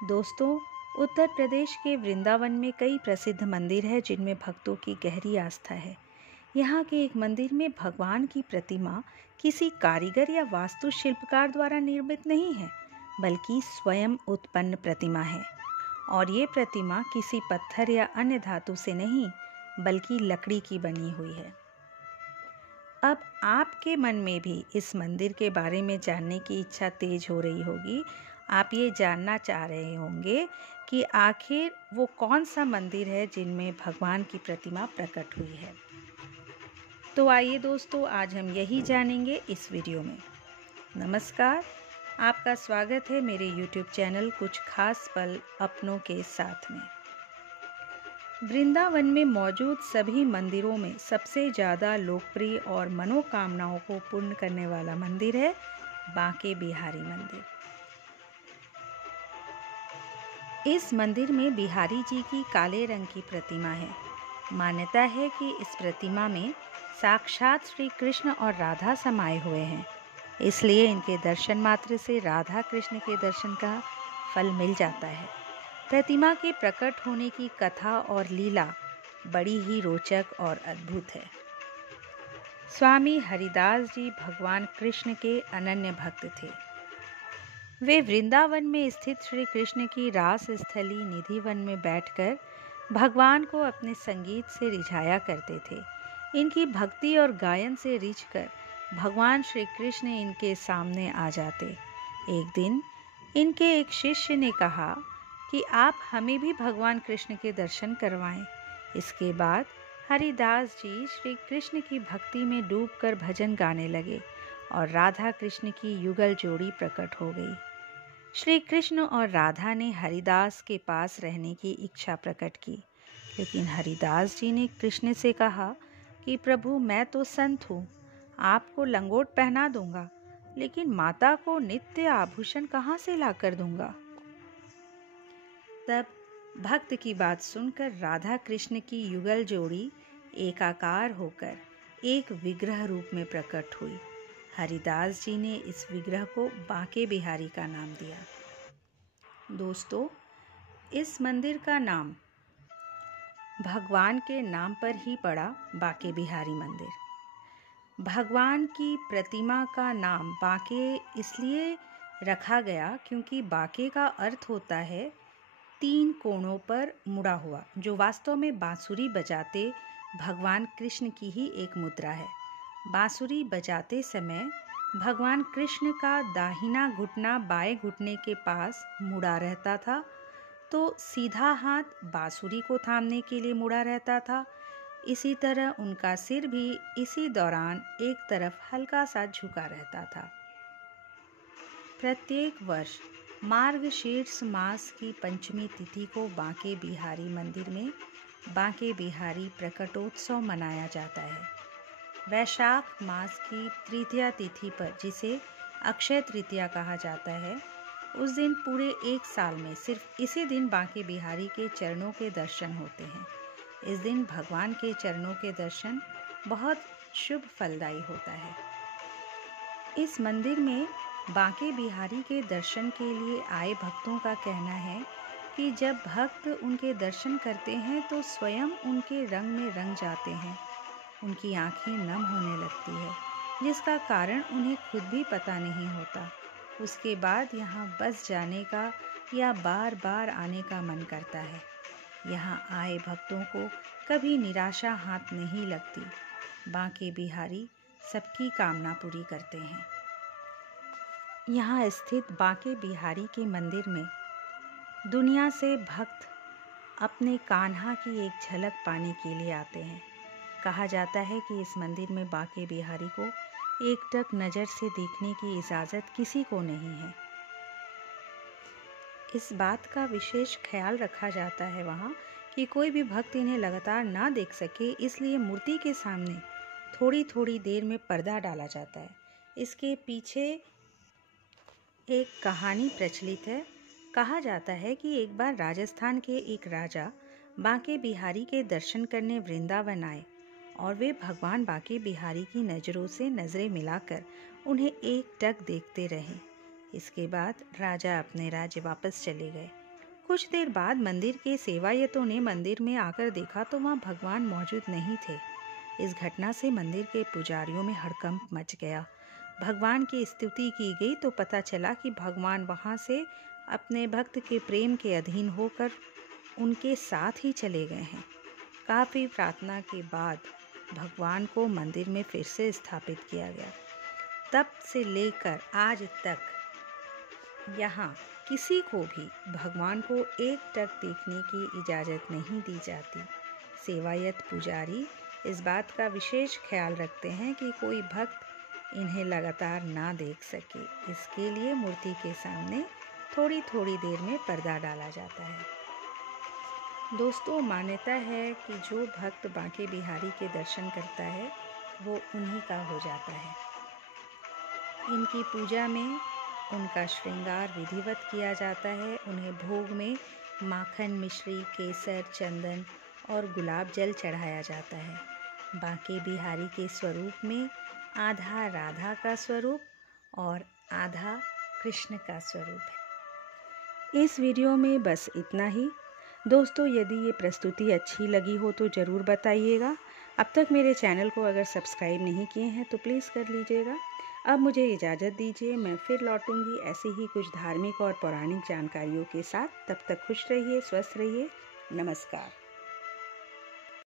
दोस्तों, उत्तर प्रदेश के वृंदावन में कई प्रसिद्ध मंदिर हैं जिनमें भक्तों की गहरी आस्था है। यहाँ के एक मंदिर में भगवान की प्रतिमा किसी कारीगर या वास्तु शिल्पकार द्वारा निर्मित नहीं है, बल्कि स्वयं उत्पन्न प्रतिमा है। और ये प्रतिमा किसी पत्थर या अन्य धातु से नहीं, बल्कि लकड़ी की बनी हुई है। अब आपके मन में भी इस मंदिर के बारे में जानने की इच्छा तेज हो रही होगी। आप ये जानना चाह रहे होंगे कि आखिर वो कौन सा मंदिर है जिनमें भगवान की प्रतिमा प्रकट हुई है। तो आइए दोस्तों, आज हम यही जानेंगे इस वीडियो में। नमस्कार, आपका स्वागत है मेरे YouTube चैनल कुछ खास पल अपनों के साथ में। वृंदावन में मौजूद सभी मंदिरों में सबसे ज़्यादा लोकप्रिय और मनोकामनाओं को पूर्ण करने वाला मंदिर है बांके बिहारी मंदिर। इस मंदिर में बिहारी जी की काले रंग की प्रतिमा है। मान्यता है कि इस प्रतिमा में साक्षात श्री कृष्ण और राधा समाये हुए हैं, इसलिए इनके दर्शन मात्र से राधा कृष्ण के दर्शन का फल मिल जाता है। प्रतिमा के प्रकट होने की कथा और लीला बड़ी ही रोचक और अद्भुत है। स्वामी हरिदास जी भगवान कृष्ण के अनन्य भक्त थे। वे वृंदावन में स्थित श्री कृष्ण की रास स्थली निधिवन में बैठकर भगवान को अपने संगीत से रिझाया करते थे। इनकी भक्ति और गायन से रिझकर भगवान श्री कृष्ण इनके सामने आ जाते। एक दिन इनके एक शिष्य ने कहा कि आप हमें भी भगवान कृष्ण के दर्शन करवाएं। इसके बाद हरिदास जी श्री कृष्ण की भक्ति में डूबकर भजन गाने लगे और राधा कृष्ण की युगल जोड़ी प्रकट हो गई। श्री कृष्ण और राधा ने हरिदास के पास रहने की इच्छा प्रकट की, लेकिन हरिदास जी ने कृष्ण से कहा कि प्रभु, मैं तो संत हूँ, आपको लंगोट पहना दूंगा, लेकिन माता को नित्य आभूषण कहाँ से ला कर दूंगा। तब भक्त की बात सुनकर राधा कृष्ण की युगल जोड़ी एकाकार होकर एक विग्रह रूप में प्रकट हुई। हरिदास जी ने इस विग्रह को बांके बिहारी का नाम दिया। दोस्तों, इस मंदिर का नाम भगवान के नाम पर ही पड़ा, बांके बिहारी मंदिर। भगवान की प्रतिमा का नाम बांके इसलिए रखा गया क्योंकि बांके का अर्थ होता है 3 कोणों पर मुड़ा हुआ, जो वास्तव में बांसुरी बजाते भगवान कृष्ण की ही एक मुद्रा है। बांसुरी बजाते समय भगवान कृष्ण का दाहिना घुटना बाएं घुटने के पास मुड़ा रहता था, तो सीधा हाथ बांसुरी को थामने के लिए मुड़ा रहता था। इसी तरह उनका सिर भी इसी दौरान एक तरफ हल्का सा झुका रहता था। प्रत्येक वर्ष मार्गशीर्ष मास की पंचमी तिथि को बांके बिहारी मंदिर में बांके बिहारी प्रकटोत्सव मनाया जाता है। वैशाख मास की तृतीया तिथि पर, जिसे अक्षय तृतीया कहा जाता है, उस दिन पूरे एक साल में सिर्फ इसी दिन बांके बिहारी के चरणों के दर्शन होते हैं। इस दिन भगवान के चरणों के दर्शन बहुत शुभ फलदायी होता है। इस मंदिर में बांके बिहारी के दर्शन के लिए आए भक्तों का कहना है कि जब भक्त उनके दर्शन करते हैं तो स्वयं उनके रंग में रंग जाते हैं। उनकी आंखें नम होने लगती है, जिसका कारण उन्हें खुद भी पता नहीं होता। उसके बाद यहाँ बस जाने का या बार बार आने का मन करता है। यहाँ आए भक्तों को कभी निराशा हाथ नहीं लगती। बांके बिहारी सबकी कामना पूरी करते हैं। यहाँ स्थित बांके बिहारी के मंदिर में दुनिया से भक्त अपने कान्हा की एक झलक पाने के लिए आते हैं। कहा जाता है कि इस मंदिर में बांके बिहारी को एकटक नज़र से देखने की इजाज़त किसी को नहीं है। इस बात का विशेष ख्याल रखा जाता है वहाँ कि कोई भी भक्त इन्हें लगातार ना देख सके, इसलिए मूर्ति के सामने थोड़ी थोड़ी देर में पर्दा डाला जाता है। इसके पीछे एक कहानी प्रचलित है। कहा जाता है कि एक बार राजस्थान के एक राजा बांके बिहारी के दर्शन करने वृंदावन आए और वे भगवान बांके बिहारी की नज़रों से नज़रें मिलाकर उन्हें एकटक देखते रहे। इसके बाद राजा अपने राज्य वापस चले गए। कुछ देर बाद मंदिर के सेवायतों ने मंदिर में आकर देखा तो वहाँ भगवान मौजूद नहीं थे। इस घटना से मंदिर के पुजारियों में हड़कंप मच गया। भगवान की स्तुति की गई तो पता चला कि भगवान वहाँ से अपने भक्त के प्रेम के अधीन होकर उनके साथ ही चले गए हैं। काफ़ी प्रार्थना के बाद भगवान को मंदिर में फिर से स्थापित किया गया। तब से लेकर आज तक यहाँ किसी को भी भगवान को एकटक देखने की इजाज़त नहीं दी जाती। सेवायत पुजारी इस बात का विशेष ख्याल रखते हैं कि कोई भक्त इन्हें लगातार ना देख सके। इसके लिए मूर्ति के सामने थोड़ी थोड़ी देर में पर्दा डाला जाता है। दोस्तों, मान्यता है कि जो भक्त बांके बिहारी के दर्शन करता है वो उन्हीं का हो जाता है। इनकी पूजा में उनका श्रृंगार विधिवत किया जाता है। उन्हें भोग में माखन, मिश्री, केसर, चंदन और गुलाब जल चढ़ाया जाता है। बांके बिहारी के स्वरूप में आधा राधा का स्वरूप और आधा कृष्ण का स्वरूप है। इस वीडियो में बस इतना ही। दोस्तों, यदि ये प्रस्तुति अच्छी लगी हो तो ज़रूर बताइएगा। अब तक मेरे चैनल को अगर सब्सक्राइब नहीं किए हैं तो प्लीज़ कर लीजिएगा। अब मुझे इजाज़त दीजिए, मैं फिर लौटूंगी ऐसे ही कुछ धार्मिक और पौराणिक जानकारियों के साथ। तब तक खुश रहिए, स्वस्थ रहिए। नमस्कार।